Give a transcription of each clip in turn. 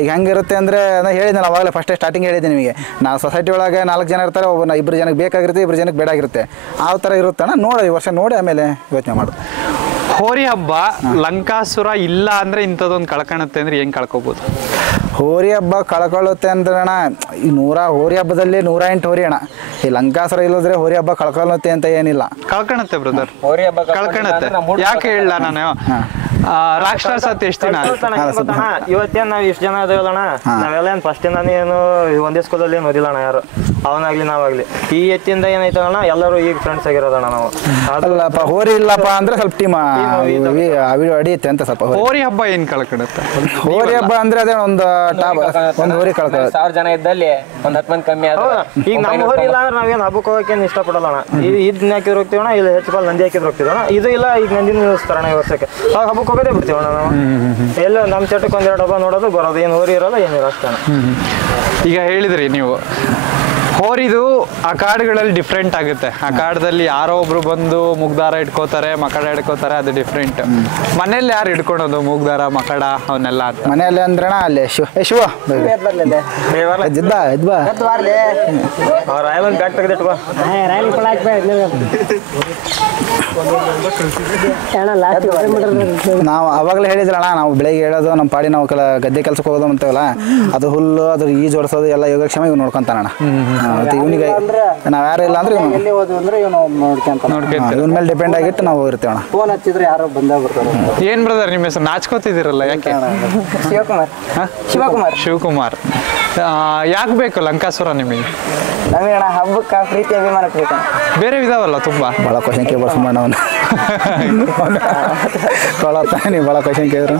ಈಗ ಹೆಂಗಿರುತ್ತೆ ಅಂದರೆ ನಾನು ಹೇಳಿದ್ನಲ್ಲ ಅವಾಗಲೇ ಫಸ್ಟೇ ಸ್ಟಾರ್ಟಿಂಗ್ ಹೇಳಿದ್ದೆ ನಿಮಗೆ, ನಾವು ಸೊಸೈಟಿ ಒಳಗೆ 4 ಜನ ಇರ್ತಾರೆ, ಇಬ್ಬರು ಜನಕ್ಕೆ ಬೇಕಾಗಿರುತ್ತೆ, ಇಬ್ಬರು ಜನಕ್ಕೆ ಬೇಡಾಗಿರುತ್ತೆ, ಆ ಥರ ಇರುತ್ತಣ್ಣ. ನೋಡಿ ಈ ವರ್ಷ ನೋಡಿ ಆಮೇಲೆ ಯೋಚನೆ ಮಾಡೋದು. ಹೋರಿ ಹಬ್ಬ ಲಂಕಾಸುರ ಇಲ್ಲ ಅಂದರೆ ಇಂಥದ್ದೊಂದು ಕಳ್ಕೊಳುತ್ತೆ ಅಂದರೆ ಹೆಂಗೆ ಕಳ್ಕೊಬೋದು? ಹೋರಿ ಹಬ್ಬ ಕಳ್ಕೊಳ್ಳುತ್ತೆ ಅಂದ್ರೆ ಅಣ್ಣ, ಈ ಹೋರಿ ಹಬ್ಬದಲ್ಲಿ 108 ಹೋರಿ ಅಣ್ಣ. ಈ ಲಂಕಾಸುರ ಇಲ್ಲದ್ರೆ ಹೋರಿ ಹಬ್ಬ ಕಳ್ಕೊಳ್ಳುತ್ತೆ ಅಂತ ಏನಿಲ್ಲ. ಕಳ್ಕೊಳುತ್ತೆ ಬ್ರದರ್, ಕಳ್ಕೊಳುತ್ತೆ. ಯಾಕೆ ಹೇಳ ನಾನು ರಾಕ್ಷಸ ಸತ್ ಎಷ್ಟು ದಿನ ಇವತ್ತೇನು ನಾವು ಇಷ್ಟು ಜನ ಅದೇವಲ್ಲಣ್ಣ, ನಾವೆಲ್ಲ ಏನು ಫಸ್ಟಿಂದಾನೇ ಏನು ಒಂದೇ ಸ್ಕೂಲಲ್ಲಿ ಏನು ಓದಿಲ್ಲಣ್ಣ ಯಾರು, ಅವನಾಗ್ಲಿ ನಾವಾಗ್ಲಿ. ಈ ಎತ್ತಿಂದ ಏನಾಯ್ತಣ್ಣ ಎಲ್ಲರೂ ಈಗ ಫ್ರೆಂಡ್ಸ್ ಆಗಿರೋದಣ್ಣ ನಾವು. ಅಲ್ಲಪ್ಪ ಹೋರಿ ಇಲ್ಲಪ್ಪ ಅಂದ್ರೆ ಸ್ವಲ್ಪ ಟೀಮ್ ಅಡಿಯುತ್ತೆ ಅಂತ ಸ್ವಲ್ಪ. ಹೋರಿ ಹಬ್ಬ ಏನ್ ಕಳ್ಕೊಳುತ್ತೆ? ಹೋರಿ ಹಬ್ಬ ಅಂದ್ರೆ ಅದೇ ಒಂದು ಹೋರಿ ಕಳ್ಕೊಳ್ಳುತ್ತೆ. 1000 ಜನ ಇದ್ದಲ್ಲಿ ಒಂದು 10 ಮಂದಿ ಕಮ್ಮಿ ಆದ್ರೆ ಈಗ ನಮ್ಮ ಹೋರಿ ಇಲ್ಲ ಅಂದ್ರೆ ನಾವೇನು ಹಬ್ಬಕ್ಕೆ ಹೋಗಕ್ಕೆ ಇಷ್ಟಪಡಲ್ಲಣ್ಣ. ಇದನ್ನ ಹಾಕಿದ್ರು ಹೋಗ್ತೀವಣ್ಣ, ಇಲ್ಲ ಹೆಚ್ಚು ಬಾಲ್ ನಂದಿ ಹಾಕಿದ್ರು ಹೋಗ್ತೀವಣ್ಣ. ಇದು ಇಲ್ಲ ಈಗ ನಂದಿನ ನಿಲ್ಲಿಸ್ತಾರಣ್ಣ ಈ ವರ್ಷಕ್ಕೆ, ಆಗ ಹಬ್ಬಕ್ಕೆ ಹೋಗೋದೇ ಬಿಡ್ತೀವಣ್ಣ ನಾವು. ಎಲ್ಲ ನಮ್ಮ ಚಟಕ್ಕೆ 1-2 ಹಬ್ಬ ನೋಡೋದು ಬರೋದು, ಏನು ಹೋರಿ ಇರೋಲ್ಲ ಏನಿಲ್ಲ ಅಷ್ಟೇ. ಈಗ ಹೇಳಿದ್ರಿ ನೀವು ಹೋರಿದು ಆ ಕಾಡುಗಳಲ್ಲಿ ಡಿಫ್ರೆಂಟ್ ಆಗುತ್ತೆ. ಆ ಕಾಡದಲ್ಲಿ ಯಾರೋ ಒಬ್ರು ಬಂದು ಮುಗ್ದಾರ ಇಟ್ಕೋತಾರೆ, ಮಕಡ ಇಟ್ಕೋತಾರೆ, ಅದು ಡಿಫ್ರೆಂಟ್. ಮನೇಲಿ ಯಾರು ಇಟ್ಕೊಳೋದು ಮುಗ್ದಾರ ಮಕಡ ಅವನ್ನೆಲ್ಲ? ಮನೆಯಲ್ಲಿ ಅಂದ್ರಣ ಅಲ್ಲೇ ಶಿವ ಬ್ಯಾಗ್ ತೆಗೆದಿಟ್ಟು ನಾವು ಅವಾಗಲೇ ಹೇಳಿದ್ರಣ್ಣ, ನಾವು ಬೆಳಿಗ್ಗೆ ಹೇಳೋದು ನಮ್ಮ ಪಾಡಿ ನಾವು ಗದ್ದೆ ಕೆಲ್ಸಕ್ಕೆ ಹೋಗೋದು ಅಂತೇವಲ್ಲ, ಅದು ಹುಲ್ಲು ಅದು ಈಜು ಹೊಡ್ಸೋದು ಎಲ್ಲ ಯೋಗಕ್ಷೇಮ ಇವ್ ನೋಡ್ಕೊಂತಾನಣ್ಣ. ಇವನಿಗೆ ನಾವ್ ಯಾರು ಇಲ್ಲ ಅಂದ್ರೆ ಇವನ್ ಮೇಲೆ ಡಿಪೆಂಡ್ ಆಗಿಟ್ಟು ನಾವು ಹೋಗಿರ್ತೇವಣ್ಣ. ಫೋನ್ ಹಚ್ಚಿದ್ರೆ ಯಾರು ಬಂದೇ ಬರ್ತಾರೆ. ಏನ್ ಬ್ರದರ್ ನಿಮ್ಮ ಹೆಸರು? ನಾಚ್ಕೋತಿದ್ದೀರಲ್ಲ ಯಾಕೆ? ಶಿವಕುಮಾರ್. ಯಾಕೆ ಬೇಕು ಲಂಕಾಸುರ ನಿಮಗೆ? ನಮಗೆ ಹಬ್ಬಕ್ಕೆ ಪ್ರೀತಿ ಅಭಿಮಾನಕ್ಕೆ ಬೇಕು. ಬೇರೆ ಇದಾವಲ್ಲ ತುಂಬಾ. ಭಾಳ ಕ್ವಶನ್ ಕೇಳ್ಬಾರ್ದು ಸುಮ್ಮನೆ ಅವನು ನೀವು ಭಾಳ ಕ್ವಶನ್ ಕೇಳಿದ್ರು.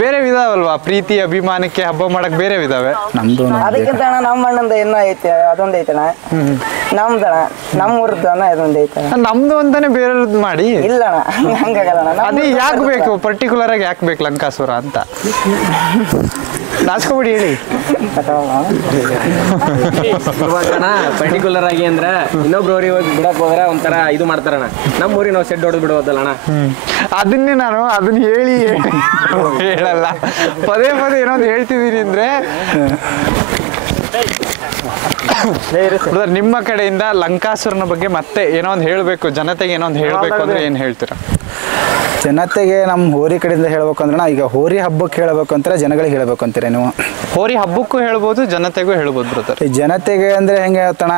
ಬೇರೆ ಇದಾವಲ್ವಾ ಪ್ರೀತಿ ಅಭಿಮಾನಕ್ಕೆ ಹಬ್ಬ ಮಾಡಕ್ ಬೇರೆ ಇದಾವೆ. ನಮ್ದು ಅದಕ್ಕಿಂತ ಅಣ್ಣ ನಮ್ಮ ಅಣ್ಣಂದ ಇನ್ನೂ ಐತೆ, ಅದೊಂದು ಐತಣ್ಣ. ನಮ್ದಣ ನಮ್ಮ ಊರದ್ದು ಅಣ್ಣ ಇದೊಂದು ಐತೆ. ನಮ್ದು ಅಂತಾನೆ ಬೇರೆಯವ್ರದ್ದು ಮಾಡಿ. ಇಲ್ಲ ಅಣ್ಣ ಹಂಗಾಗಲ್ಲ. ಅದೇ ಯಾಕೆ ಬೇಕು ಪರ್ಟಿಕ್ಯುಲರ್ ಆಗಿ ಯಾಕೆ ಬೇಕು ಲಂಕಾಸುರ ಅಂತ? ನಾಚ್ಕೊಬಿಡಿ ಹೇಳಿ. ಪರ್ಟಿಕ್ಯುಲರ್ ಆಗಿ ಅಂದ್ರೆ ಇನ್ನೊಬ್ರು ಊರಿಗೆ ಹೋಗಿ ಬಿಡಕ್ ಹೋದ್ರೆ ಒಂಥರ ಇದು ಮಾಡ್ತಾರಣ್ಣ. ನಮ್ಮ ಊರಿಗೆ ನಾವು ಸೆಡ್ ಹೊಡೆದು ಬಿಡೋದಲ್ಲಣ್ಣ. ಅದನ್ನೇ ನಾನು ಅದನ್ನ ಹೇಳಲ್ಲ, ಪದೇ ಏನೊಂದು ಹೇಳ್ತಿದ್ದೀನಿ ಅಂದ್ರೆ ನಿಮ್ಮ ಕಡೆಯಿಂದ ಲಂಕಾಸುರನ ಬಗ್ಗೆ ಮತ್ತೆ ಏನೋ ಒಂದು ಹೇಳ್ಬೇಕು, ಜನತೆಗೆ ಏನೋ ಒಂದು ಹೇಳ್ಬೇಕು ಅಂದ್ರೆ ಏನ್ ಹೇಳ್ತೀರಾ? ಜನತೆಗೆ ನಮ್ಮ ಹೋರಿ ಕಡೆಯಿಂದ ಹೇಳ್ಬೇಕು ಅಂದ್ರೆ ಈಗ ಹೋರಿ ಹಬ್ಬಕ್ಕೆ ಹೇಳ್ಬೇಕು ಅಂತಾರೆ, ಜನಗಳಿಗೆ ಹೇಳ್ಬೇಕು ಅಂತೀರ ನೀವು? ಹೋರಿ ಹಬ್ಬಕ್ಕೂ ಹೇಳ್ಬೋದು, ಜನತೆಗೂ ಹೇಳ್ಬೋದು ಬ್ರದರ್. ಈ ಜನತೆಗೆ ಅಂದರೆ ಹೆಂಗೆ ಹೇಳ್ತಾನ,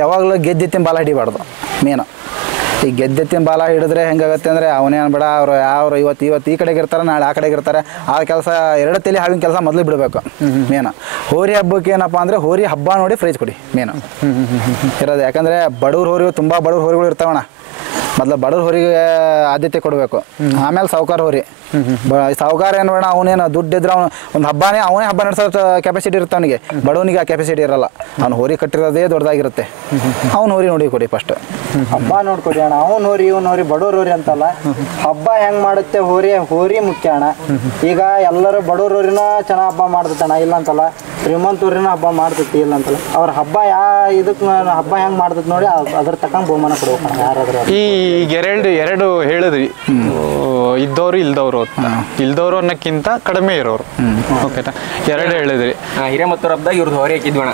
ಯಾವಾಗಲೂ ಗೆದ್ದೆತ್ತಿನ ಬಾಲ ಹಿಡಿಬಾರ್ದು ಮೇನು. ಈ ಗೆದ್ದೆತ್ತಿನ ಬಾಲ ಹಿಡಿದ್ರೆ ಹೆಂಗಾಗತ್ತೆ ಅಂದರೆ ಅವನೇನು ಬೇಡ, ಅವರು ಯಾರು ಇವತ್ತು ಈ ಕಡೆಗೆ ಇರ್ತಾರೆ, ನಾಳೆ ಆ ಕಡೆಗೆ ಇರ್ತಾರೆ. ಆ ಕೆಲಸ 2 ತಲೆ ಹಾವಿನ ಕೆಲಸ ಮೊದಲು ಬಿಡಬೇಕು ಮೇನು. ಹೋರಿ ಹಬ್ಬಕ್ಕೆ ಏನಪ್ಪ ಅಂದರೆ ಹೋರಿ ಹಬ್ಬ ನೋಡಿ ಪ್ರೈಸ್ ಕೊಡಿ ಮೇನು ಇರೋದು. ಯಾಕಂದರೆ ಬಡವ್ರ ಹೋರಿ, ತುಂಬ ಬಡವ್ರ ಹೋರಿಗಳು ಇರ್ತಾವಣ್ಣ. ಮೊದಲು ಬಡವ್ರ ಹೋರಿಗೆ ಆದ್ಯತೆ ಕೊಡಬೇಕು, ಆಮೇಲೆ ಸಾವುಕಾರ ಹೋರಿ. ಸಾವುಕಾರ ಏನು ಬೇಡ, ಅವನೇನು ದುಡ್ಡು ಇದ್ರೆ ಒಂದು ಹಬ್ಬನೇ ಅವನೇ ಹಬ್ಬ ನಡೆಸೋ ಕೆಪಾಸಿಟಿ ಇರುತ್ತೆ ಅವನಿಗೆ. ಬಡವನಿಗೆ ಆ ಕೆಪಾಸಿಟಿ ಇರಲ್ಲ. ಅವ್ನು ಹೋರಿ ಕಟ್ಟಿರೋದೇ ದೊಡ್ಡದಾಗಿರುತ್ತೆ. ಅವ್ನು ಹೋರಿ ನೋಡಿ ಕೊಡಿ ಫಸ್ಟ್. ಹಬ್ಬ ನೋಡ್ಕೊಡಿ ಅಣ್ಣ. ಅವ್ನು ಹೋರಿ ಇವ್ನು ಹೋರಿ ಬಡವ್ರ ಹೋರಿ ಅಂತಲ್ಲ, ಹಬ್ಬ ಹೆಂಗ್ ಮಾಡುತ್ತೆ ಹೋರಿ ಮುಖ್ಯ ಅಣ್ಣ. ಈಗ ಎಲ್ಲರೂ ಬಡವ್ರ ಹೋರಿನ ಚೆನ್ನಾಗಿ ಹಬ್ಬ ಮಾಡ್ತೈತಣ್ಣ, ಇಲ್ಲ ಅಂತಲ್ಲ. ಶ್ರೀಮಂತ ಊರಿನ ಹಬ್ಬ ಮಾಡ್ತೈತಿ, ಇಲ್ಲ ಅಂತಲ್ಲ. ಅವ್ರ ಹಬ್ಬ ಇದಕ್ಕೆ ಹಬ್ಬ ಹೆಂಗ್ ಮಾಡ್ತೈತಿ ನೋಡಿ ಅದ್ರ ತಕ್ಕಂಗೆ ಬಹುಮಾನ ಕೊಡ್ಬೇಕು ಯಾರಾದ್ರೂ. ಈಗ ಎರಡು ಹೇಳಿದ್ರಿ, ಇದ್ದವರು ಇಲ್ದವರು ಅಂತ. ಇಲ್ದವರು ಅನ್ನಕ್ಕಿಂತ ಕಡಿಮೆ ಇರೋರು. ಓಕೆನಾ? 2 ಹೇಳಿದ್ರಿ. ಹಿರೇಮತ್ತೂರ್ ಹಬ್ಬದಾಗ ಇವ್ರದ್ದು ಹೋರಿ ಹಾಕಿದ್ವಣ.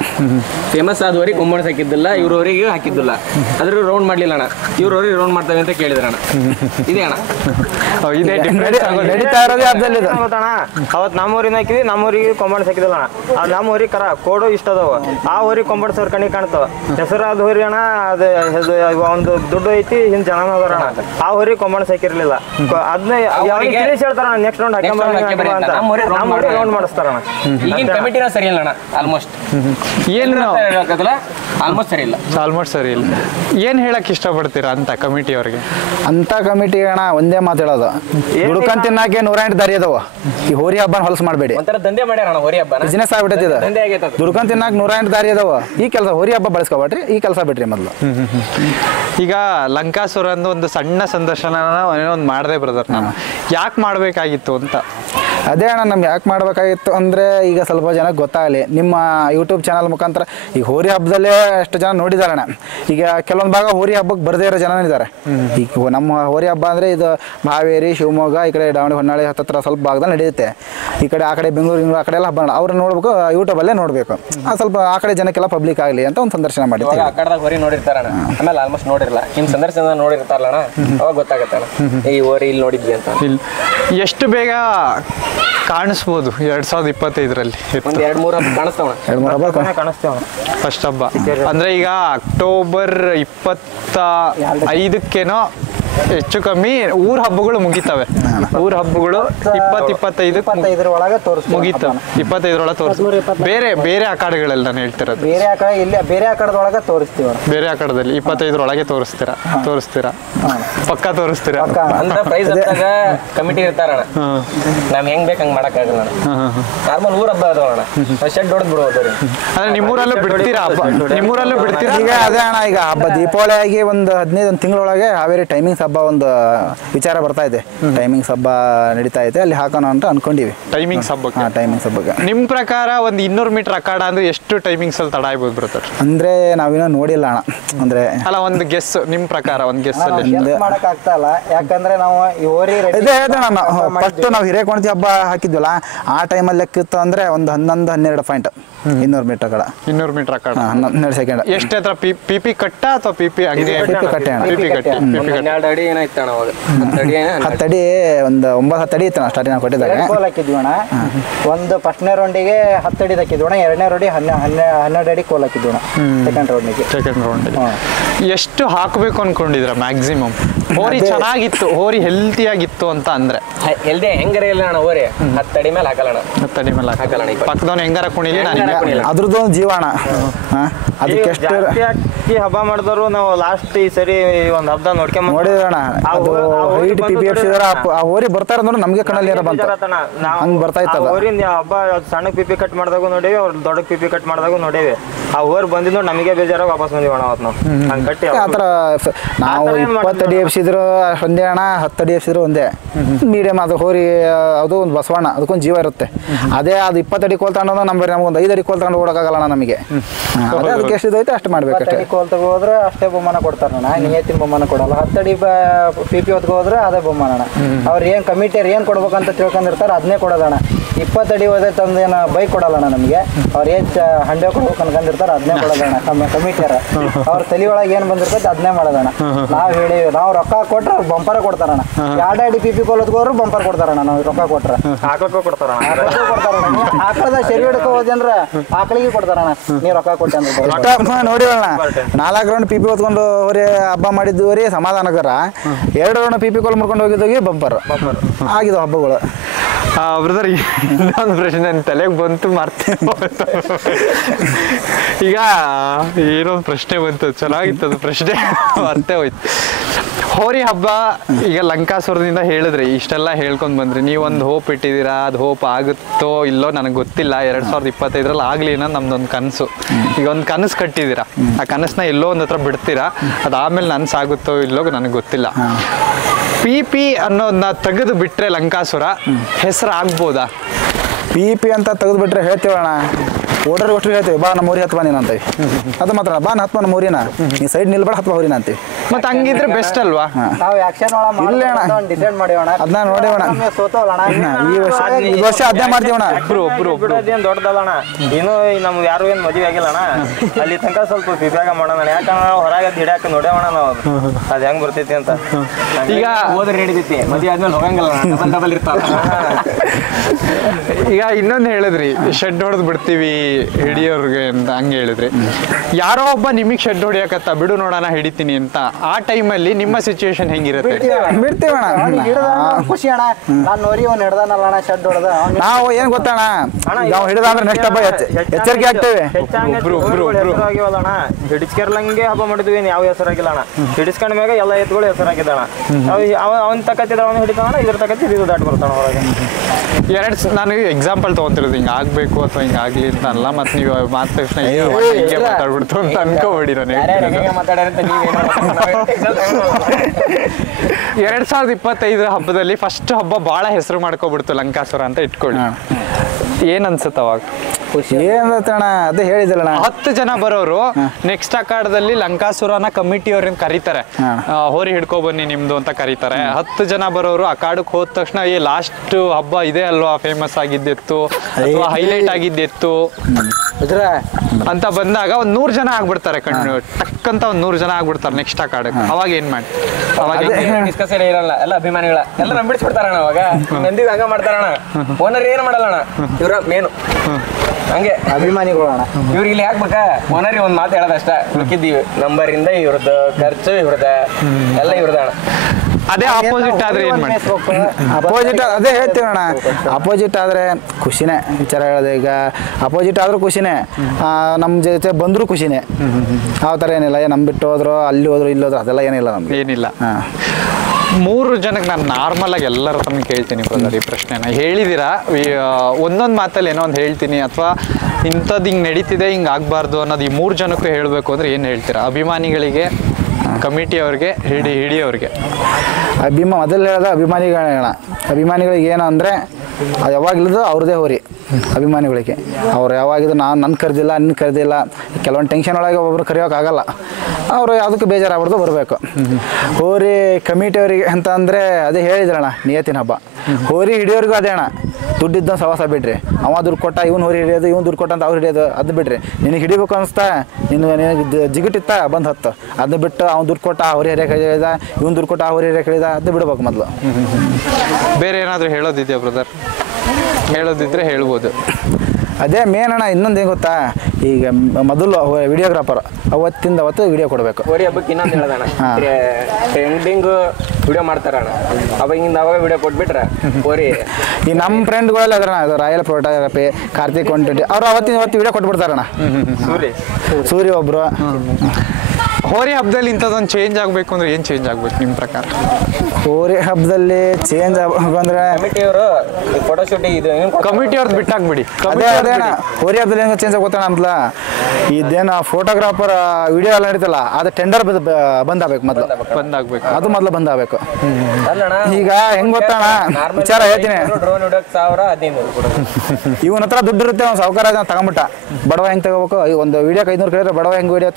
ಫೇಮಸ್ ಆದ ಹೋರಿ ಕುಂಬಳಸ್ ಹಾಕಿದ್ದಿಲ್ಲ, ಇವ್ರ ಹೋರಿಗೆ ಹಾಕಿದ್ದಿಲ್ಲ. ಅದ್ರ ರೌಂಡ್ ಮಾಡ್ಲಿಲ್ಲ ಅಣ್ಣ. ಇವ್ರ ಹೋರಿ ರೌಂಡ್ ಮಾಡ್ತೇವೆ ಅಂತ ಕೇಳಿದ್ರಣ್ಣ. ಇದೇ ಅಣ್ಣ ನಡೀತಾ ಇರೋದೇ ಹಬ್ಬದಲ್ಲಿ. ಅವತ್ತು ನಮ್ಮ ಊರಿನ ಹಾಕಿದ್ವಿ, ನಮ್ಮ ಊರಿಗೆ ಕೊಂಬಳಸ್ ಹಾಕಿದಿಲ್ಲ ಅಣ್ಣ. ಅದು ನಮ್ಮ ಊರಿಗೆ ಕರ ಕೋಡು ಇಷ್ಟ ಅದಾವ. ಆ ಊರಿಗೆ ಕೊಂಬಳಸ್ ಅವ್ರ ಕಣ್ಣಿಗೆ ಕಾಣ್ತಾವ. ಹೆಸರಾದ ಹೋರಿ ಅಣ್ಣ, ಅದು ಒಂದು ದುಡ್ಡು ಐತಿ, ಹಿಂದ್ ಜನ ಅದಾರ ಅಣ್ಣ. ಆ ಊರಿಗೆ ಕೊಂಬಳಸ್ ಹಾಕಿರ್ಲಿಲ್ಲ. ಅದನ್ನ ತಿಳಿಸಿ ಹೇಳ್ತಾರ ನೆಕ್ಸ್ಟ್ ರೌಂಡ್ ಅಂತ ರೌಂಡ್ ಮಾಡಿಸ್ತಾರಣ್ಣ. ಈಗಿನ ಕಮಿಟಿನ ಸರಿ ಇಲ್ಲ ಅಣ್ಣ. ಆಲ್ಮೋಸ್ಟ್ ಆಲ್ಮೋಸ್ಟ್ ಸರಿ ಇಲ್ಲ. ಆಲ್ಮೋಸ್ಟ್ ಸರಿ ಇಲ್ಲ. ಏನ್ ಹೇಳಕ್ ಇಷ್ಟಪಡ್ತೀರಾ ಅಂತ ಕಮಿಟಿ ಅವ್ರಿಗೆ? ಅಂತ ಕಮಿಟಿ ಅಣ್ಣ ಒಂದೇ ಮಾತು ಹೇಳೋದು, ದುಡ್ಕೊಂಡ್ ತಿನ್ನಾಕೆ 108 ದಾರಿ ಅದಾವ. ಈ ಹೋರಿ ಹಬ್ಬನ ಹೊಲಸು ಮಾಡಬೇಡಿ. ಒಂಥರ ದಂಧೆ ಮಾಡ್ಯಾರ ಹೋರಿ ಹಬ್ಬ. ಬಿಸಿನೆಸ್ ಆಗ್ಬಿಟ್ಟೈತಿ. ದುಡ್ಕೊಂಡ್ ತಿನ್ನಾಕ 108 ದಾರಿ ಅದಾವ. ಈ ಕೆಲಸ ಹೋರಿ ಹಬ್ಬ ಬಳಸ್ಕೊಬೇಡ್ರಿ, ಈ ಕೆಲಸ ಬಿಡ್ರಿ ಮೊದಲು. ಈಗ ಲಂಕಾಸುರ ಒಂದು ಸಣ್ಣ ಸಂದರ್ಶನ ಏನೋ ಒಂದು ಮಾಡದೆ ಬ್ರದರ್ ನಾನು. ಯಾಕೆ ಮಾಡಬೇಕಾಗಿತ್ತು ಅಂತ ಅದೇ ಅಣ್ಣ ನಮ್ಗೆ ಯಾಕೆ ಮಾಡಬೇಕಾಗಿತ್ತು ಅಂದರೆ ಈಗ ಸ್ವಲ್ಪ ಜನಕ್ಕೆ ಗೊತ್ತಾಗಲಿ ನಿಮ್ಮ ಯೂಟ್ಯೂಬ್ ಚಾನಲ್ ಮುಖಾಂತರ ಈಗ ಹೋರಿ ಹಬ್ಬದಲ್ಲೇ ಎಷ್ಟು ಜನ ನೋಡಿದ್ದಾರೆ ಅಣ್ಣ. ಈಗ ಕೆಲವೊಂದು ಭಾಗ ಹೋರಿ ಹಬ್ಬಕ್ಕೆ ಬರದೇ ಇರೋ ಜನ ಇದ್ದಾರೆ. ಈಗ ನಮ್ಮ ಹೋರಿ ಹಬ್ಬ ಅಂದರೆ ಇದು ಹಾವೇರಿ, ಶಿವಮೊಗ್ಗ, ಈ ಕಡೆ ದಾವಣಗೆರೆ, ಹೊನ್ನಾಳಿ ಹತ್ತತ್ರ ಸ್ವಲ್ಪ ಭಾಗದಲ್ಲಿ ನಡೆಯುತ್ತೆ. ಈ ಕಡೆ ಆ ಕಡೆ ಬೆಂಗಳೂರು ಆ ಕಡೆ ಎಲ್ಲ ಹಬ್ಬ ಅವ್ರನ್ನ ನೋಡ್ಬೇಕು, ಯೂಟ್ಯೂಬಲ್ಲೇ ನೋಡಬೇಕು. ಸ್ವಲ್ಪ ಆ ಕಡೆ ಜನಕ್ಕೆಲ್ಲ ಪಬ್ಲಿಕ್ ಆಗಲಿ ಅಂತ ಒಂದು ಸಂದರ್ಶನ ಮಾಡಿದ್ದೆ. ಆ ಕಡೆದಾಗ ಹೋರಿ ನೋಡಿರ್ತಾರಣ, ಆಮೇಲೆ ಆಲ್ಮೋಸ್ಟ್ ನೋಡಿರಲ್ಲ, ನಿಮ್ಮ ಸಂದರ್ಶನ ನೋಡಿರ್ತಾರಲ್ಲ ಅವಾಗ ಗೊತ್ತಾಗತ್ತಣ್ಣ ಈ ಹೋರಿ ಇಲ್ಲಿ ನೋಡಿದ್ವಿ ಅಂತ. ಎಷ್ಟು ಬೇಗ ಕಾಣಿಸ್ಬೋದು 2025ರಲ್ಲಿ? ಒಂದು 2-3 ಹಬ್ಬ ಕಾಣಿಸ್ತಾವ. 2-3 ಹಬ್ಬ ಕಾಣಿಸ್ತೇವೆ ಫಸ್ಟ್ ಹಬ್ಬ ಅಂದ್ರೆ ಈಗ ಅಕ್ಟೋಬರ್ 25ಕ್ಕೇನೋ ಹೆಚ್ಚು ಕಮ್ಮಿ ಊರ್ ಹಬ್ಬಗಳು ಮುಗಿತವೆ. ಊರ್ ಹಬ್ಬಗಳು 20-25 ಒಳಗೆ ತೋರಿಸ್ತೀವಿ. ಮುಗಿತವೆ. 25ರೊಳಗೆ ತೋರಿಸ್ತೀವಿ. ಬೇರೆ ಬೇರೆ ಅಖಾಡಗಳಲ್ಲಿ ನಾನು ಹೇಳ್ತಿರೋದು, ಬೇರೆ ಆಕಡೆ ಇಲ್ಲಿ ಬೇರೆ ಆಕಡದೊಳಗೆ ತೋರಿಸ್ತೀವಿ. ಬೇರೆ ಅಖಾಡದಲ್ಲಿ 25ರೊಳಗೆ ತೋರಿಸ್ತೀರಾ ಪಕ್ಕ ತೋರಿಸ್ತೀರಾ? ಅಂತ ಪ್ರೈಸ್ ಹತ್ತಾಗ ಕಮಿಟಿ ಇರ್ತಾರಣ, ನಾವ್ ಹೆಂಗ್ ಬೇಕು ಹಂಗ್ ಮಾಡಕ್ ಆಗಲ್ಲ. ನಾರ್ಮಲ್ ಊರ್ ಹಬ್ಬ ಅದಾವಣ, ಶೆಡ್ ಹೊಡೆದ್ ಬಿಡ್ಬೋದು. ಅಂದ್ರೆ ನಿಮ್ಮೂರಲ್ಲೂ ಬಿಡ್ತೀರಾ ಹಬ್ಬ? ನಿಮ್ಮೂರಲ್ಲೂ ಬಿಡ್ತೀರಾ? ಈಗ ಅದೇ ಅಣ್ಣ, ಈಗ ಹಬ್ಬ ದೀಪಾವಳಿ ಆಗಿ ಒಂದು 15 ತಿಂಗಳೊಳಗೆ ಹಾವೇರಿ ಟೈಮಿಂಗ್ಸ್ ಹಬ್ಬ ಒಂದು ವಿಚಾರ ಬರ್ತಾ ಇದೆ. ಟೈಮಿಂಗ್ಸ್ ಹಬ್ಬ ನಡೀತಾ ಇದೆ, ಅಲ್ಲಿ ಹಾಕೋಣ ಅಂತ ಅನ್ಕೊಂಡಿವಿ. ಟೈಮಿಂಗ್ಸ್ ಹಬ್ಬಕ್ಕೆ? ಟೈಮಿಂಗ್ಸ್ ಹಬ್ಬಕ್ಕೆ. ನಿಮ್ ಪ್ರಕಾರ ಒಂದು 200 ಮೀಟರ್ ಅಖಾಡ ಅಂದ್ರೆ ಎಷ್ಟು ಟೈಮಿಂಗ್ಸ್ ಅಲ್ಲಿ ತಡ ಆಗ್ಬೋದು ಬ್ರದರ್? ಅಂದ್ರೆ ನಾವಿನ್ನೂ ನೋಡಿಲ್ಲ ಅಣ್ಣ. ಅಂದ್ರೆ ಅಲ್ಲ, ಒಂದು ಗೆಸ್, ನಿಮ್ ಪ್ರಕಾರ ಒಂದು ಗೆಸ್ ಅಲ್ಲಿ ಮಾಡಕ್ ಆಗ್ತಾ ಇಲ್ಲ, ಯಾಕಂದ್ರೆ ನಾವು ಈ ಹೋರಿ ಇದೇ ಅಣ್ಣ, ಫಸ್ಟ್ ನಾವು ಹಿರೇಕೊಣತಿ ಹಬ್ಬ ಹಾಕಿದ್ವಲ್ಲ ಆ ಟೈಮಲ್ಲಿ ಲೆಕ್ಕಿತ್ತು ಅಂದ್ರೆ ಒಂದು 11-12 ಪಾಯಿಂಟ್ 200 ಮೀಟರ್ ಕಡ 200 ಮೀಟರ್ ಅಖಾಡ 12 ಸೆಕೆಂಡ್. ಎಷ್ಟು ಹತ್ರ ಪಿ ಕಟ್ಟ ಅಥವಾ ಪಿ ಹಂಗೆ? PP ಕಟ್ಟೆ ಅಣ್ಣ. PP ಕಟ್ಟಿ. 12 ಅಡಿ ಏನಾಯ್ತಣ್ಣ ಅವಾಗ? 10 ಅಡಿ 10 ಅಡಿ, ಒಂದು 9-10 ಅಡಿ ಇತ್ತು ಸ್ಟಾರ್ಟಿಂಗ್ ನಾವು ಕೊಟ್ಟಿದ್ದಾಗ. ಗೋಲ್ ಹಾಕಿದ್ವಿ ಅಣ್ಣ. ಒಂದು ಫಸ್ಟ್ನೇ ರೌಂಡಿಗೆ 10 ಅಡಿ ಹಾಕಿದ್ವಿ ಅಣ್ಣ. 2ನೇ ರೌಂಡಿಗೆ 12 ಅಡಿ ಕೋಲ್ ಹಾಕಿದ್ವಿ ಅಣ್ಣ. ಸೆಕೆಂಡ್ ರೌಂಡ್ ಎಷ್ಟು ಹಾಕಬೇಕು ಅನ್ಕೊಂಡಿದ್ರ ಮ್ಯಾಕ್ಸಿಮಮ್? ಹೋರಿ ಚೆನ್ನಾಗಿತ್ತು, ಹೋರಿ ಹೆಲ್ತಿ ಆಗಿತ್ತು ಅಂತ ಅಂದ್ರೆ ಎಲ್ದೆ ಹೆಂಗಾರ ಇಲ್ಲ ಅಣ್ಣ ಹೋರಿ 10 ಅಡಿ ಮೇಲೆ ಹಾಕಲ್ಲ ಅಣ್ಣ. 10 ಅಡಿ ಮೇಲೆ ಹಾಕಲ್ಲ ಅಣ್ಣ. ಪಕ್ಕದವನು ಹೆಂಗಾರ ಕುಣಿಲಿ ಅದ್ರದ್ದು ಒಂದು ಜೀವ ಅಣ್ಣ. ಅದಕ್ಕೆ ಎಷ್ಟು ಜಾಸ್ತಿ ಹಾಕಿ ಹಬ್ಬ ಮಾಡಿದವರು ನಾವು ಲಾಸ್ಟ್ ಈ ಸರಿ ಒಂದ್ ಹಬ್ಬ ನೋಡ್ಕೊಂಡ್ ನೋಡಿದ್ರಣ್ಣ, ಅದು ಹೈಟ್ PPFC ಆ ಹೋರಿ ಬರ್ತಾ ಇರೋದು ನಮ್ಗೆ ಕಣ್ಣಲ್ಲಿ ನೀರ ಬಂತು. ಹಂಗ್ ಬರ್ತಾ ಇತ್ತು ಅದು. ಊರಿನ ಹಬ್ಬ ಸಣ್ಣ ಪಿಪಿ ಕಟ್ ಮಾಡಿದಾಗೂ ನೋಡೇವಿ, ಅವ್ರು ದೊಡ್ಡ ಪಿಪಿ ಕಟ್ ಮಾಡಿದಾಗೂ ನೋಡೇವಿ. ಆ ಊರ್ ಬಂದಿದ್ ನೋಡಿ ನಮಗೆ ಬೇಜಾರಾಗಿ ವಾಪಸ್ ಬಂದಿವಣ ಅವತ್ತು ನಾವು ಹಂಗ್ ಕಟ್ಟಿ. ಆ ಥರ ನಾವು 20 ಅಡಿ ಎಬ್ಸಿದ್ರು ಒಂದೇ ಅಣ್ಣ, 10 ಅಡಿ ಎಬ್ಸಿದ್ರು ಒಂದೇ. ಮೀಡಿಯಮ್ ಅದು ಹೋರಿ, ಅದು ಒಂದು ಬಸವಣ್ಣ, ಅದಕ್ಕೊಂದು ಜೀವ ಇರುತ್ತೆ. ಅದೇ ಅದು 20 ಅಡಿ ಕೋಲ್ ತಗೊಂಡು ನಮ್ಗೆ ಒಂದು 5 ಅಡಿ ಕೋಲ್ ತಗೊಂಡು ಓಡೋಕ್ಕಾಗಲ್ಲ ನಮಗೆ. ಅದೇ ಅದಕ್ಕೆ ಎಷ್ಟು ಇದೈತೆ ಅಷ್ಟು ಮಾಡ್ಬೇಕಷ್ಟೇ. 10 ಅಡಿ ಕೋಲ್ ತಗೋದ್ರೆ ಅಷ್ಟೇ ಬಹುಮಾನ ಕೊಡ್ತಾರಣ್ಣ, ನಿಯತ್ತಿನ ಬಹುಮಾನ ಕೊಡಲ್ಲ. 10 ಅಡಿ PP ಹೊತ್ಕೋದ್ರೆ ಅದೇ ಬಹುಮಾನ ಅಣ್ಣ. ಅವ್ರು ಏನು ಕಮಿಟಿಯರ್ ಏನು ಕೊಡ್ಬೇಕಂತ ತಿಳ್ಕೊಂಡಿರ್ತಾರೆ ಅದನ್ನೇ ಕೊಡೋದಣ್ಣ. 20 ಅಡಿ ಹೋದ್ರೆ ತಂದು ಏನು ಬೈಕ್ ಕೊಡಲ್ಲಣ್ಣ ನಮಗೆ. ಅವ್ರು ಏನು ಹಂಡೆ ಕೊಡ್ಬೇಕು ಅನ್ಕೊಂಡಿರ್ತಾರೆ ಅದನ್ನೇ ಕೊಡೋದಣ್ಣ ಕಮಿಟಿಯರ. ಅವ್ರ ತಲೆ ಒಳಗೆ ಏನು ಬಂದಿರ್ತೈತೆ ಅದನ್ನೇ ಮಾಡೋದಣ್ಣ. ನಾವು ಹೇಳಿ ನಾವು ರೊಕ್ಕ ಕೊಟ್ರೆ ಅವ್ರು ಬಂಪರ ಕೊಡ್ತಾರಣ್ಣ. 2 ಅಡಿ PP ಕೋಲ್ ಹೊತ್ಕೋರು ಬಂಪರ್ ಕೊಡ್ತಾರಣ್ಣ. ನಾವು ರೊಕ್ಕ ಕೊಟ್ರೆ ಹಾಕೋಕ್ಕೂ ಕೊಡ್ತಾರ. ಕೊಡ್ತಾರಣ್ಣ. ಆಕಳದ ಶೆರಿ ಹಿಡ್ಕೊ ಹೋದಿ ಅಂದ್ರೆ ಆಕಳಿಗೆ ಕೊಡ್ತಾರಣ್ಣ, ನೀ ರೊಕ್ಕ ಕೊಟ್ಟೆ ಅಂದ್ರೆ. ನೋಡಿವಣ್ಣ, 4 ರೌಂಡ್ PP ಹೊತ್ಕೊಂಡು ಹೋರಿ ಹಬ್ಬ ಮಾಡಿದ್ವಿ ರೀ ಸಮಾಧಾನಕರ. 2 ರೌಂಡ್ PP ಕೋಲ್ ಮುರ್ಕೊಂಡು ಹೋಗಿದ್ದೋಗಿ ಬಂಪರ್ ಆಗಿದ್ದು ಹಬ್ಬಗಳು. ಬ್ರದರ್, ಇನ್ನೊಂದು ಪ್ರಶ್ನೆ ನನ್ನ ತಲೆಗೆ ಬಂತು, ಮರ್ತೇ ಹೋಯ್ತು. ಈಗ ಏನೊಂದು ಪ್ರಶ್ನೆ ಬಂತು, ಚೆನ್ನಾಗಿತ್ತು ಅದು ಪ್ರಶ್ನೆ, ಮರ್ತೇ ಹೋಯ್ತು. ಹೋರಿ ಹಬ್ಬ ಈಗ ಲಂಕಾಸುರದಿಂದ ಹೇಳಿದ್ರಿ, ಇಷ್ಟೆಲ್ಲ ಹೇಳ್ಕೊಂಡ್ ಬಂದ್ರಿ, ನೀವೊಂದು ಹೋಪ್ ಇಟ್ಟಿದ್ದೀರಾ. ಅದು ಹೋಪ್ ಆಗುತ್ತೋ ಇಲ್ಲೋ ನನಗೆ ಗೊತ್ತಿಲ್ಲ. 2025ರಲ್ಲಿ ಆಗಲಿ ಅನ್ನೋದು ನಮ್ದೊಂದು ಕನಸು. ಈಗ ಒಂದು ಕನಸು ಕಟ್ಟಿದ್ದೀರಾ, ಆ ಕನಸನ್ನ ಎಲ್ಲೋ ಒಂದು ಹತ್ರ ಬಿಡ್ತೀರಾ. ಅದಾದ್ಮೇಲೆ ನನಸಾಗುತ್ತೋ ಇಲ್ಲೋ ನನಗೆ ಗೊತ್ತಿಲ್ಲ. PP ಅನ್ನೋದನ್ನ ತೆಗೆದು ಬಿಟ್ರೆ ಲಂಕಾಸುರ ಹೆಸರು ಆಗ್ಬೋದಾ? PP ಅಂತ ತೆಗೆದುಬಿಟ್ರೆ ಹೇಳ್ತೀವಣ್ಣ, ಓಡರ್ ಅಷ್ಟು ಹೇಳ್ತೀವಿ, ಬಾ ನಮ್ಮ ಊರಿ ಹತ್ವ ನೀನು ಅಂತೀವಿ. ಅದು ಮಾತ್ರ ಬಾ ಹತ್ವ ನಮ್ಮ ಊರಿನ, ನೀ ಸೈಡ್ ನಿಲ್ಬೇಡ ಹತ್ವ ಊರಿನ ಅಂತೀವಿ. ಮತ್ತೆ ಹಂಗಿದ್ರೆ ಬೆಸ್ಟ್ ಅಲ್ವಾ? ನಾವು ಆಕ್ಷನ್ ಡಿಸೈಡ್ ಮಾಡಿವಣ, ಅದನ್ನ ನೋಡಿವಣ. ಈ ವರ್ಷ ಅದನ್ನೇ ಮಾಡ್ತೀವಣ್ಣ. ಬಿಡೋದೇನು ದೊಡ್ಡದಲ್ಲಣ್ಣ. ಇನ್ನು ನಮ್ಗೆ ಯಾರು ಏನು ಮದುವೆ ಆಗಿಲ್ಲ ಅಣ್ಣ. ಅಲ್ಲಿ ತನಕ ಸ್ವಲ್ಪ ಪ್ರಿಪೇರ್ ಮಾಡೋಣ. ಯಾಕಂದ್ರೆ ನಾವು ಹೊರಗೆ ಹಿಡಿಯಾಕ ನೋಡೇವಣ ನಾವು ಅದು ಹೆಂಗ್ ಬರ್ತೈತಿ ಅಂತ. ಈಗ ಹೋದ್ರೆ ಹಿಡಿತೈತಿ, ಮದುವೆ ಆದ್ಮೇಲೆ ಹೋಗಂಗಿಲ್ಲ, ಡಬಲ್ ಇರ್ತಾವ. ಈಗ ಇನ್ನೊಂದು ಹೇಳಿದ್ರಿ, ಶೆಡ್ ಹೊಡೆದ್ ಬಿಡ್ತೀವಿ ಹಿಡಿಯೋರ್ಗೆ ಅಂತ ಹಂಗೆ ಹೇಳಿದ್ರಿ. ಯಾರೋ ಒಬ್ಬ ನಿಮಗೆ ಶೆಡ್ ಹೊಡಿಯಕತ್ತ, ಬಿಡು ನೋಡೋಣ ಹಿಡಿತೀನಿ ಅಂತ, ಆ ಟೈಮಲ್ಲಿ ನಿಮ್ಮ ಸಿಚುವೇಶನ್ ಹೆಂಗಿರುತ್ತೆ? ಬಿಡ್ತೀವಣ್ಣ. ಖುಷಿ ಅಣ್ಣ, ನಾನು ನೋಡಿ ಅವ್ನು ಹಿಡ್ದಾನಲ್ಲ ಶೆಡ್ ಹೊಡೆದ. ನಾವು ಏನ್ ಗೊತ್ತಣ್ಣ, ನಾವು ಹಿಡಿದ ಅಂದ್ರೆ ನೆಕ್ಸ್ಟ್ ಹಬ್ಬ ಎಚ್ಚರಿಕೆ ಆಗ್ತೇವೆ. ಹೆಸರಾಗಿವಲ್ಲಣ್ಣ, ಹಿಡಿಸ್ಕೆರ್ಲಂಗೆ ಹಬ್ಬ ಮಾಡಿದ್ವಿ, ಯಾವ ಹೆಸರಾಗಿಲ್ಲ ಅಣ್ಣ. ಹಿಡಿಸ್ಕೊಂಡ ಮ್ಯಾಗ ಎಲ್ಲ ಎತ್ತುಗಳು ಹೆಸರಾಗಿದ್ದಣ. ಅವ್ನು ತಕತ್ತಿದ್ರೆ ಅವ್ನು ಹಿಡಿತಾನ, ಇದ್ರ ತಕತ್ತಿದ್ದು ಇದು ದಾಟ್ ಬರ್ತಾನ ಹೊರಗೆ. ನಾನು ಎಕ್ಸಾಂಪಲ್ ತೊಗೊಂತಿರೋದು, ಹಿಂಗೆ ಆಗಬೇಕು ಅಥವಾ ಹಿಂಗೆ ಆಗಲಿ ಅಂತ ಅಲ್ಲ, ಮತ್ತೆ ನೀವು ಮಾತ ತಕ್ಷಣ ಹಿಂಗೆ ಮಾತಾಡ್ಬಿಡ್ತು ಅಂತ ಅನ್ಕೋಬೇಡಿ ನನಗೆ. 2025 ಹಬ್ಬದಲ್ಲಿ ಫಸ್ಟ್ ಹಬ್ಬ ಬಹಳ ಹೆಸರು ಮಾಡ್ಕೊಬಿಡ್ತು ಲಂಕಾಸುರ ಅಂತ ಇಟ್ಕೊಳ್ಳಿ. ಏನ್ ಅನ್ಸುತ್ತೆ ಅವಾಗ? ಏನಣ್ಣ ಅದೇ ಹೇಳಿದಲ್ಲಣ್ಣ, 10 ಜನ ಬರೋರು ನೆಕ್ಸ್ಟ್ ಅಖಾಡದಲ್ಲಿ ಲಂಕಾಸುರನ ಕಮಿಟಿ ಅವ್ರನ್ನ ಕರೀತಾರೆ, ಹೋರಿ ಹಿಡ್ಕೊ ಬನ್ನಿ ನಿಮ್ದು ಅಂತ ಕರೀತಾರೆ. 10 ಜನ ಬರೋರು ಅಖಾಡಕ್ಕೆ ಹೋದ ತಕ್ಷಣ ಈ ಲಾಸ್ಟ್ ಹಬ್ಬ ಇದೆ ಅಲ್ವಾ ಫೇಮಸ್ ಆಗಿದ್ದಿತ್ತು ಅಥವಾ ಹೈಲೈಟ್ ಆಗಿದ್ದಿತ್ತು ಅಂತ ಬಂದಾಗ ಒಂದ್ 100 ಜನ ಆಗ್ಬಿಡ್ತಾರೆ ಕಣ್ಣು ಟಕ್ಕಂತ, ಒಂದ್ 100 ಜನ ಆಗ್ಬಿಡ್ತಾರೆ ನೆಕ್ಸ್ಟ್ ಅಖಾಡಕ್ಕೆ. ಅವಾಗ ಏನ್ ಮಾಡಿ? ಅವಾಗ ಡಿಸ್ಕಸ್ ಇರಲ್ಲ, ಎಲ್ಲ ಅಭಿಮಾನಿಗಳ ಎಲ್ಲ ನಂಬಿಡ್ಸ್ಬಿಡ್ತಾರಣ. ಅವಾಗ ಮಂದಿಗೆ ಹಂಗ ಮಾಡ್ತಾರಣ. ಓನರ್ ಏನು ಮಾಡಲ್ಲಣ, ಇವ್ರ ಮೇನು ಹಂಗೆ ಅಭಿಮಾನಿಗಳಣ್ಣ. ಇವ್ರಿಗೆ ಇಲ್ಲಿ ಹಾಕ್ಬೇಕಾ ಓನರಿಗೆ ಒಂದ್ ಮಾತು ಹೇಳೋದಷ್ಟ, ಮಿಕ್ಕಿದ್ದೀವಿ ನಂಬರಿಂದ ಇವ್ರದ್ದು ಖರ್ಚು ಇವ್ರದ ಎಲ್ಲ ಇವ್ರದಣ. ಅದೇ ಆಪೋಸಿಟ್ ಆದ್ರೆ ಏನ್ ಮಾಡಿ? ಅಪೋಸಿಟ್ ಅದೇ ಹೇಳ್ತೀವಿ ಅಣ್ಣ, ಅಪೋಸಿಟ್ ಆದ್ರೆ ಖುಷಿನೇ. ವಿಚಾರ ಹೇಳೋದು ಈಗ ಅಪೋಸಿಟ್ ಆದ್ರೂ ಖುಷಿನೇ, ನಮ್ಮ ಜೊತೆ ಬಂದರೂ ಖುಷಿನೇ. ಆ ಥರ ಏನಿಲ್ಲ, ನಮ್ಮ ಬಿಟ್ಟು ಹೋದ್ರು ಅಲ್ಲಿ ಹೋದ್ರು ಇಲ್ಲಿ ಹೋದ್ರು ಅದೆಲ್ಲ ಏನಿಲ್ಲ ನಮ್ಗೆ. ಏನಿಲ್ಲ. 3 ಜನಕ್ಕೆ ನಾನು ನಾರ್ಮಲ್ ಆಗಿ ಎಲ್ಲರ ತಮ್ಮ ಕೇಳ್ತೀನಿ ಬ್ರದರ್ ಈ ಪ್ರಶ್ನೆನ. ಹೇಳಿದ್ದೀರಾ ಒಂದೊಂದು ಮಾತಲ್ಲಿ ಏನೋ ಒಂದು ಹೇಳ್ತೀನಿ ಅಥವಾ ಇಂಥದ್ದು ಹಿಂಗೆ ನಡೀತಿದೆ ಹಿಂಗೆ ಆಗಬಾರ್ದು ಅನ್ನೋದು ಈ 3 ಜನಕ್ಕೂ ಹೇಳಬೇಕು ಅಂದರೆ ಏನು ಹೇಳ್ತೀರಾ? ಅಭಿಮಾನಿಗಳಿಗೆ, ಕಮಿಟಿಯವ್ರಿಗೆ, ಹಿಡಿಯೋರಿಗೆ. ಮೊದಲು ಹೇಳಿದ ಅಭಿಮಾನಿಗಳಿಗೆ ಏನು ಅಂದರೆ ಯಾವಾಗಲೂ ಅವ್ರದ್ದೇ ಹೋರಿ ಅಭಿಮಾನಿಗಳಿಗೆ. ಅವ್ರು ಯಾವಾಗಿದ್ದು ನನ್ನ ಕರೆದಿಲ್ಲ ನಿನ್ನ ಕರೆದಿಲ್ಲ, ಕೆಲವೊಂದು ಟೆನ್ಷನ್ ಒಳಗೆ ಒಬ್ಬರು ಕರೆಯೋಕ್ಕಾಗಲ್ಲ, ಅವರು ಯಾವುದಕ್ಕೂ ಬೇಜಾರಾಗ್ಬಿಡ್ದು ಬರಬೇಕು. ಹೋರಿ ಕಮಿಟಿಯವರಿಗೆ ಅಂತ ಅಂದರೆ ಅದೇ ಹೇಳಿದ್ರಣ್ಣ, ನಿಯತ್ತಿನ ಹಬ್ಬ. ಹೋರಿ ಹಿಡಿಯೋರಿಗೂ ಅದೇ ಅಣ್ಣ, ದುಡ್ಡಿದ್ದ ಸವಾಸ ಬಿಡ್ರಿ, ಅವ ದುಡ್ಡು ಕೊಟ್ಟ ಇವ್ನು ಹೋರಿ ಹಿಡಿಯೋದು, ಇವ್ನು ದುಡ್ಡು ಕೊಟ್ಟ ಅಂತ ಅವ್ರು ಹಿಡಿಯೋದು, ಅದು ಬಿಡ್ರಿ. ನಿನಗೆ ಹಿಡಿಬೇಕು ಅನಿಸ್ತಾ, ನಿನಗೆ ಜಿಗಿಟ್ಟಿತ್ತ ಬಂದು ಹತ್ತು, ಅದನ್ನ ಬಿಟ್ಟು ಅವ್ನು ದುಡ್ಡು ಕೊಟ್ಟ ಹೋರಿ ಹರಿಯಕ್ಕೆ ಹೇಳಿದ, ಇವ್ನು ದುಡ್ಡು ಕೊಟ್ಟ ಹೋರಿ ಹರಿಯಕ್ಕೆ ಹೇಳಿದ, ಅದು ಬಿಡ್ಬೇಕು ಮೊದಲು. ಬೇರೆ ಏನಾದರೂ ಹೇಳೋದಿದೆಯಾ ಬ್ರದರ್? ಹೇಳೋದಿದ್ರೆ ಹೇಳ್ಬೋದು. ಅದೇ ಮೇನ್ ಅಣ್ಣ. ಇನ್ನೊಂದು ಏನು ಗೊತ್ತಾ, ಈಗ ಮೊದಲು ವಿಡಿಯೋಗ್ರಾಫರ್ ಅವತ್ತು ವಿಡಿಯೋ ಕೊಡಬೇಕು. ಹೋರಿ ಹಬ್ಬಕ್ಕೆ ಇನ್ನೊಂದು ಹೇಳೋದಣ್ಣ, ಟ್ರೆಂಡಿಂಗ್ ವಿಡಿಯೋ ಮಾಡ್ತಾರಣ್ಣ, ಅವಾಗಿಂದ ಅವಾಗ ವಿಡಿಯೋ ಕೊಟ್ಬಿಟ್ರೆ ಹೋರಿ. ಈ ನಮ್ಮ ಫ್ರೆಂಡ್ಗಳೆಲ್ಲ ಅದ್ರಣ್ಣ, ಅದು ರಾಯಲ್ ಫೋಟೋಗ್ರಫಿ, ಕಾರ್ತಿಕ್ ಕೊಂಟಿ, ಅವ್ರು ಅವತ್ತು ವಿಡಿಯೋ ಕೊಟ್ಬಿಡ್ತಾರಣ್ಣ. ಸೂರ್ಯ ಒಬ್ರು. ಹೋರಿ ಹಬ್ಬದಲ್ಲಿ ಇಂಥದ್ದೊಂದು ಚೇಂಜ್ ಆಗಬೇಕು ಅಂದ್ರೆ ಏನು ಚೇಂಜ್ ಆಗ್ಬೇಕು ನಿಮ್ಮ ಪ್ರಕಾರ? ಹೋರಿ ಹಬ್ಬದಲ್ಲಿ ಚೇಂಜ್ ಆಗಬೇಕು ಅಂದ್ರೆ ಕಮಿಟಿಯವರು ಫೋಟೋ ಶೂಟಿಂಗ್ ಇದು ಕಮಿಟಿ ಅವ್ರದ್ದು ಬಿಟ್ಟಾಕ್ಬಿಡಿ. ಅದೇ ಅಣ್ಣ, ಹೋರಿ ಹಬ್ಬದಲ್ಲಿ ಹೆಂಗೆ ಚೇಂಜ್ ಆಗೋತಾನ ಅಂತಲ್ಲ, ಇದೇನು ಫೋಟೋಗ್ರಾಫರ್ ವಿಡಿಯೋ ಎಲ್ಲ ನಡೀತಲ್ಲ, ಅದು ಟೆಂಡರ್ ಬಂದಾಗಬೇಕು ಮೊದಲು, ಬಂದಾಗಬೇಕು, ಅದು ಮೊದಲು ಬಂದಾಗಬೇಕು. ಅಲ್ಲಣ್ಣ, ಈಗ ಹೆಂಗ್ ಗೊತ್ತಣ್ಣ, ವಿಚಾರ ಹೇಳ್ತೀನಿ, ಡ್ರೋನ್ ಹಿಡಿಯೋಕೆ 1000-1500 ಇವನ ಹತ್ರ ದುಡ್ಡು ಇರುತ್ತೆ, ಅವ್ನು ಸಾವುಕಾರ ತಗೊಂಬಿಟ್ಟ, ಬಡವ ಹೆಂಗೆ ತಗೋಬೇಕು, ಒಂದು ವಿಡಿಯೋಕ್ಕೆ 500 ಕೇಳಿದ್ರೆ ಬಡವ ಹೆಂಗೆ ವಿಡಿಯೋ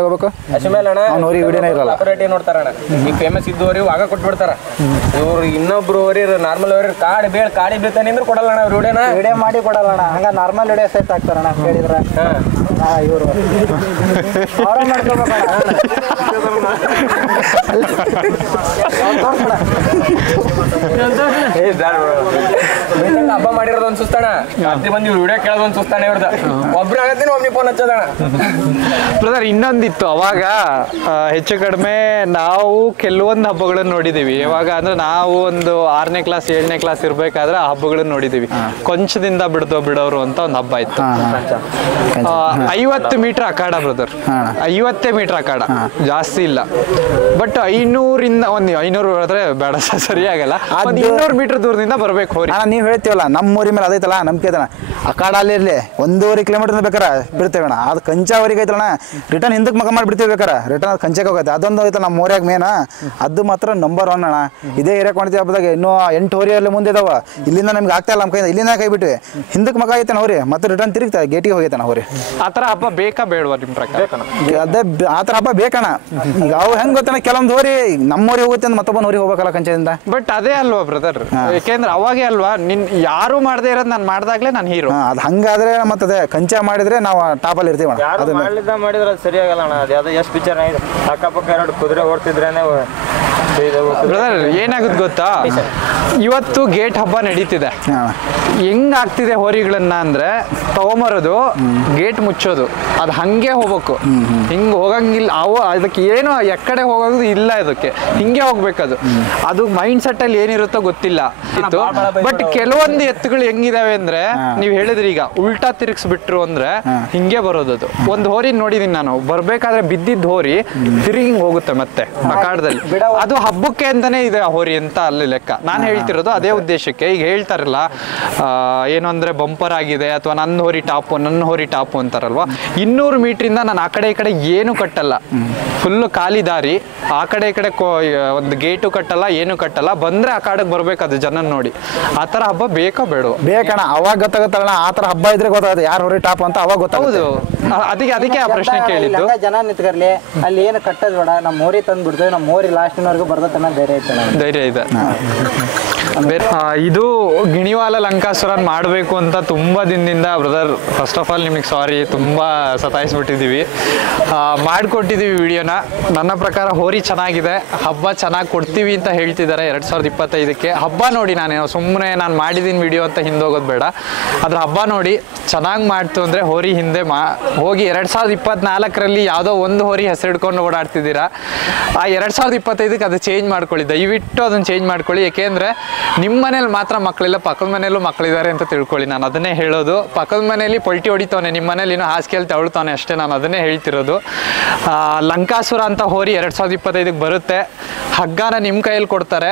ತಗೋಬೇಕು, ಅವ್ನು ಹೋರಿ ವಿಡಿಯೋನೇ ಇರಲ್ಲ. ನೋಡ್ತಾರಣ್ಣ, ಈಗ ಫೇಮಸ್ ಇದ್ದವ್ರಿ ಆಗ ಕೊಟ್ಬಿಡ್ತಾರ. ಇವ್ರು ಇನ್ನೊಬ್ರು ಹೋರಿ ನಾರ್ಮಲ್ ಹೋರಿ ಕಾಡಿ ಬೀಳ್ತಾನೆ ಅಂದ್ರೆ ಕೊಡಲ್ಲಣ್ಣ, ಅವ್ರು ವಿಡಿಯೋ ಮಾಡಿ ಕೊಡಲ್ಲಣ್ಣ. ಹಂಗ ನಾರ್ಮಲ್ ವಿಡಿಯೋ ಸೆಟ್ ಆಗ್ತಾರಣ್ಣ ಕೇಳಿದ್ರೆ. ಇವರು ಅವರ ಮಾಡ್ಕೋಬೇಕಣ್ಣ. ಹಬ್ಬ ಮಾಡಿರೋದು ಒಂದು ಸುಸ್ತಾಣ, ರಾತ್ರಿ ಬಂದು ಇವ್ರು ವಿಡಿಯೋ ಕೇಳೋದು ಒಂದು ಸುಸ್ತಾನೆ ಇವ್ರದ್ದು. ಒಬ್ರು ಆಗತ್ತೀನಿ ಒಬ್ನಿ ಫೋನ್ ಹಚ್ಚೋದಣ್ಣ. ಬ್ರದರ್ ಇನ್ನೊಂದಿತ್ತು ಅವಾಗ ಹೆಚ್ಚು ಕಡಿಮೆ ನಾವು ಕೆಲವೊಂದು ಹಬ್ಬಗಳನ್ನು ನೋಡಿದೀವಿ. ಯಾವಾಗ ಅಂದ್ರೆ ನಾವು ಒಂದು 6ನೇ ಕ್ಲಾಸ್ 7ನೇ ಕ್ಲಾಸ್ ಇರ್ಬೇಕಾದ್ರೆ ಆ ಹಬ್ಬಗಳನ್ನ ನೋಡಿದೀವಿ. ಕೊಂಚದಿಂದ ಬಿಡೋರು ಅಂತ ಒಂದು ಹಬ್ಬ ಇತ್ತು. 50 ಮೀಟರ್ ಅಖಾಡ ಬ್ರದರ್, 50 ಮೀಟರ್ ಅಖಾಡ, ಜಾಸ್ತಿ ಇಲ್ಲ. ಬಟ್ 500ರಿಂದ ಒಂದು 500 ಹೇಳಿದ್ರೆ ಬೇಡ, ಸರಿ ಆಗಲ್ಲ. 200 ಮೀಟರ್ ದೂರದಿಂದ ಬರ್ಬೇಕು ಹೋರಿ. ನೀವು ಹೇಳ್ತೀವಲ್ಲ ನಮ್ಮ ಊರಿ ಮೇಲೆ ಅದೈತಲ್ಲ ನಂಬಿಕೆ ಐತಣ್ಣ, ಅಖಾಡ ಅಲ್ಲಿರ್ಲಿ 1.5 ಕಿಲೋಮೀಟರ್ ಬೇಕಾರೆ ಬಿಡ್ತೇವೆ ಅಣ್ಣ. ಅದು ಕಂಚಾವರಿಗೆ ಐತಲ್ಲ, ರಿಟರ್ನ್ ಹಿಂದಕ್ಕೆ ಮಗ ಮಾಡಿ ಬಿಡ್ತೇವೆ ಬೇಕಾರೆ, ರಿಟರ್ನ್ ಕಂಚಕ್ಕೆ ಹೋಗುತ್ತೆ. ಅದೊಂದು ಐತಲ್ಲ ನಮ್ಮ ಊರಾಗ ಮೇನ, ಅದು ಮಾತ್ರ ನಂಬರ್ 1 ಅಣ್ಣ. ಇದೇ ಏರಿಯಾಕ್ಕೆ ಮಾಡ್ತೀವಿ ಹಬ್ಬದಾಗ. ಇನ್ನೂ 8 ಹೋರಿಯಲ್ಲಿ ಮುಂದೆ ಇದಾವ, ಇಲ್ಲಿಂದ ನಮ್ಗೆ ಆಗ್ತಾ ಇಲ್ಲ ನಮ್ಮ ಕೈಯಿಂದ, ಇಲ್ಲಿಂದ ಕೈ ಬಿಟ್ವಿ, ಹಿಂದಕ್ಕೆ ಮಗ ಐತಾನ ಹೋರಿ, ಮತ್ತೆ ರಿಟರ್ನ್ ತಿರುಗ್ತಾ ಗೇಟಿಗೆ ಹೋಗೈತಾನ ಹೋರಿ. ಆ ಥರ ಹಬ್ಬ ಬೇಕಾ ಬೇಡವಾ ನಿಮ್ಮ ಪ್ರಕಾರ? ಅದೇ ಆ ಥರ ಹಬ್ಬ ಬೇಕಣ್ಣ. ಈಗ ಅವು ಹೆಂಗೆ ಗೊತ್ತಣ್ಣ, ಕೆಲವೊಂದು ಹೋರಿ ನಮ್ಮೂರಿಗೆ ಹೋಗುತ್ತೆ ಅಂತ ಮತ್ತೊಬ್ಬನ ಹೋರಿಗೆ ಹೋಗ್ಬೇಕಲ್ಲ ಕಂಚದಿಂದ. ಬಟ್ ಅದೇ ಅಲ್ವಾ ಬ್ರದರ್, ಯಾಕೆಂದ್ರೆ ಅವಾಗೇ ಅಲ್ವಾ ಯಾರು ಮಾಡದೇ ಇರೋದು ನಾನು ಮಾಡಿದಾಗ್ಲೇ ನಾನು ಹೀರೋ. ಅದು ಹಂಗಾದ್ರೆ ಮತ್ತೆ ಕಂಚ ಮಾಡಿದ್ರೆ ನಾವು ಟಾಪಲ್ಲಿ ಇರ್ತೀವಿ ಅಣ್ಣ. ಅದು ಮಾಡಿದ್ರೆ ಅದು ಸರಿಯಾಗಲ್ಲ ಅಣ್ಣ. ಅದು ಎಷ್ಟು ಪಿಕ್ಚರ್ ಆಗಿದೆ, ಅಕ್ಕಪಕ್ಕ 2 ಕುದುರೆ ಓಡ್ತಿದ್ರೇನೆ ಬ್ರದರ್ ಏನಾಗುತ್ತೆ ಗೊತ್ತಾ, ಇವತ್ತು ಗೇಟ್ ಹಬ್ಬ ನಡೀತಿದೆ. ಹೆಂಗ್ ಆಗ್ತಿದೆ ಹೋರಿಗಳನ್ನ ಅಂದ್ರೆ ತಗೊಂಬರೋದು, ಗೇಟ್ ಮುಚ್ಚೋದು, ಅದು ಹಂಗೆ ಹೋಗ್ಬೇಕು, ಹಿಂಗೆ ಹೋಗಂಗಿಲ್ಲ. ಅದಕ್ಕೆ ಏನು ಎಕ್ಕಡೆ ಹೋಗೋದು ಇಲ್ಲ, ಇದಕ್ಕೆ ಹಿಂಗೆ ಹೋಗ್ಬೇಕದು. ಅದು ಮೈಂಡ್ ಸೆಟ್ ಅಲ್ಲಿ ಏನಿರುತ್ತೋ ಗೊತ್ತಿಲ್ಲ ಇತ್ತು. ಬಟ್ ಕೆಲವೊಂದು ಎತ್ತುಗಳು ಹೆಂಗಿದಾವೆ ಅಂದ್ರೆ ನೀವ್ ಹೇಳಿದ್ರಿ ಈಗ ಉಲ್ಟಾ ತಿರುಗಿಸ್ಬಿಟ್ರು ಅಂದ್ರೆ ಹಿಂಗೆ ಬರೋದದು. ಒಂದು ಹೋರಿ ನೋಡಿದೀನಿ ನಾನು, ಬರ್ಬೇಕಾದ್ರೆ ಬಿದ್ದಿದ್ದ ಹೋರಿ ತಿರುಗಿ ಹಿಂಗ್ ಹೋಗುತ್ತೆ ಮತ್ತೆ ಆ ಕಾಡದಲ್ಲಿ. ಅದು ಹಬ್ಬಕ್ಕೆ ಅಂತಾನೆ ಇದೆ ಆ ಹೋರಿ ಅಂತ ಅಲ್ಲಿ ಲೆಕ್ಕ. ನಾನು ಹೇಳ್ತಿರೋದು ಅದೇ ಉದ್ದೇಶಕ್ಕೆ. ಈಗ ಹೇಳ್ತಾರಲ್ಲ ಏನು ಅಂದ್ರೆ ಬಂಪರ್ ಆಗಿದೆ ಅಥವಾ ನನ್ನ ಹೋರಿ ಟಾಪು ಅಂತಾರಲ್ವಾ. 200 ಮೀಟ್ರಿಂದ ನಾನು ಆ ಕಡೆ ಈ ಕಡೆ ಏನು ಕಟ್ಟಲ್ಲ, ಫುಲ್ಲು ಖಾಲಿ ದಾರಿ. ಆ ಕಡೆ ಈ ಕಡೆ ಒಂದು ಗೇಟು ಕಟ್ಟಲ್ಲ, ಏನು ಕಟ್ಟಲ್ಲ. ಬಂದ್ರೆ ಆ ಕಾಡಕ್ಕೆ ಬರ್ಬೇಕು ಅದು ಜನ ನೋಡಿ. ಆ ತರ ಹಬ್ಬ ಬೇಕೋ ಬೇಡ ಬೇಕಣ್ಣ, ಅವಾಗ ಗೊತ್ತಾಗುತ್ತಲ್ಲ. ಆ ತರ ಹಬ್ಬ ಇದ್ರೆ ಗೊತ್ತಾಗುತ್ತೆ ಯಾರು ಹೊರಿ ಟಾಪ್ ಅಂತ, ಅವಾಗ ಗೊತ್ತಾಗುತ್ತೆ. ಅದಕ್ಕೆ ಆ ಪ್ರಶ್ನೆ ಕೇಳಿದ್ದು. ಜನ ನಿಂತ್ಕರ್ಲಿ, ಅಲ್ಲಿ ಏನು ಕಟ್ಟದ್ ಬೇಡ, ನಮ್ಮ ಮೋರಿ ತಂದು ಬಿಡ್ತೇವೆ, ನಮ್ಮ ಮೋರಿ ಲಾಸ್ಟಿನವರೆಗೂ ಬರ್ತೈತೆ ಧೈರ್ಯ ಐತೆ. ಧೈರ್ಯ ಇದೆ. ಇದು ಗಿಣಿವಾಲ ಲಂಕಾಸುರನ್ ಮಾಡಬೇಕು ಅಂತ ತುಂಬಾ ದಿನದಿಂದ ಬ್ರದರ್, ಫಸ್ಟ್ ಆಫ್ ಆಲ್ ನಿಮಗೆ ಸಾರಿ, ತುಂಬಾ ಸತಾಯಿಸ್ಬಿಟ್ಟಿದ್ದೀವಿ. ಮಾಡಿಕೊಟ್ಟಿದ್ದೀವಿ ವಿಡಿಯೋನ. ನನ್ನ ಪ್ರಕಾರ ಹೋರಿ ಚೆನ್ನಾಗಿದೆ, ಹಬ್ಬ ಚೆನ್ನಾಗಿ ಕೊಡ್ತೀವಿ ಅಂತ ಹೇಳ್ತಿದ್ದಾರೆ 2025ಕ್ಕೆ. ಹಬ್ಬ ನೋಡಿ, ನಾನೇನೋ ಸುಮ್ಮನೆ ನಾನು ಮಾಡಿದ್ದೀನಿ ವಿಡಿಯೋ ಅಂತ ಹಿಂದೋಗೋದು ಬೇಡ. ಅದ್ರ ಹಬ್ಬ ನೋಡಿ ಚೆನ್ನಾಗಿ ಮಾಡ್ತು ಅಂದರೆ ಹೋರಿ ಹಿಂದೆ ಹೋಗಿ 2024ರಲ್ಲಿ ಯಾವುದೋ ಒಂದು ಹೋರಿ ಹೆಸರಿಡ್ಕೊಂಡು ಓಡಾಡ್ತಿದ್ದೀರಾ. ಆ 2025ಕ್ಕೆ ಅದು ಚೇಂಜ್ ಮಾಡ್ಕೊಳ್ಳಿ, ದಯವಿಟ್ಟು ಅದನ್ನು ಚೇಂಜ್ ಮಾಡ್ಕೊಳ್ಳಿ. ಏಕೆಂದರೆ ನಿಮ್ಮ ಮನೇಲಿ ಮಾತ್ರ ಮಕ್ಕಳಿಲ್ಲ, ಪಕ್ಕದ ಮನೆಯಲ್ಲೂ ಮಕ್ಕಳಿದ್ದಾರೆ ಅಂತ ತಿಳ್ಕೊಳ್ಳಿ. ನಾನು ಅದನ್ನೇ ಹೇಳೋದು. ಪಕ್ಕದ ಮನೆಯಲ್ಲಿ ಪಲ್ಟಿ ಹೊಡಿತಾನೆ, ನಿಮ್ಮ ಮನೇಲಿ ಇನ್ನೂ ಹಾಸಿಗೆಯಲ್ಲಿ ತಗೊಳ್ತಾನೆ ಅಷ್ಟೇ. ನಾನು ಅದನ್ನೇ ಹೇಳ್ತಿರೋದು. ಲಂಕಾಸುರ ಅಂತ ಹೋರಿ 2025ಕ್ಕೆ ಬರುತ್ತೆ. ಹಗ್ಗನ ನಿಮ್ಮ ಕೈಯಲ್ಲಿ ಕೊಡ್ತಾರೆ.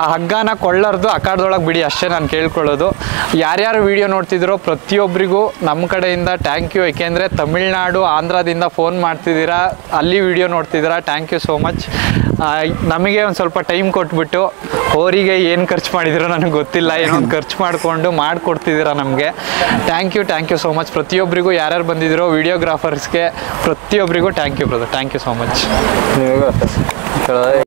ಆ ಹಗ್ಗನ ಕೊಳ್ಳರ್ದು ಅಖಾಡದೊಳಗೆ ಬಿಡಿ ಅಷ್ಟೇ ನಾನು ಕೇಳ್ಕೊಳ್ಳೋದು. ಯಾರ್ಯಾರು ವಿಡಿಯೋ ನೋಡ್ತಿದ್ದೀರೋ ಪ್ರತಿಯೊಬ್ಬರಿಗೂ ನಮ್ಮ ಕಡೆಯಿಂದ ಥ್ಯಾಂಕ್ ಯು. ಏಕೆಂದರೆ ತಮಿಳ್ನಾಡು, ಆಂಧ್ರದಿಂದ ಫೋನ್ ಮಾಡ್ತಿದ್ದೀರಾ, ಅಲ್ಲಿ ವಿಡಿಯೋ ನೋಡ್ತಿದ್ದೀರಾ. Thank you so much. ನಮಗೆ ಒಂದು ಸ್ವಲ್ಪ ಟೈಮ್ ಕೊಟ್ಬಿಟ್ಟು ಹೋರಿಗೆ ಏನು ಖರ್ಚು ಮಾಡಿದಿರೋ ನನಗೆ ಗೊತ್ತಿಲ್ಲ, ಏನೋ ಒಂದು ಖರ್ಚು ಮಾಡಿಕೊಂಡು ಮಾಡಿಕೊಡ್ತಿದ್ದೀರಾ ನಮಗೆ. Thank you so much. ಪ್ರತಿಯೊಬ್ಬರಿಗೂ ಯಾರ್ಯಾರು ಬಂದಿದ್ದೀರೋ ವಿಡಿಯೋಗ್ರಾಫರ್ಸ್ಗೆ ಪ್ರತಿಯೊಬ್ಬರಿಗೂ thank you brother, thank you so much.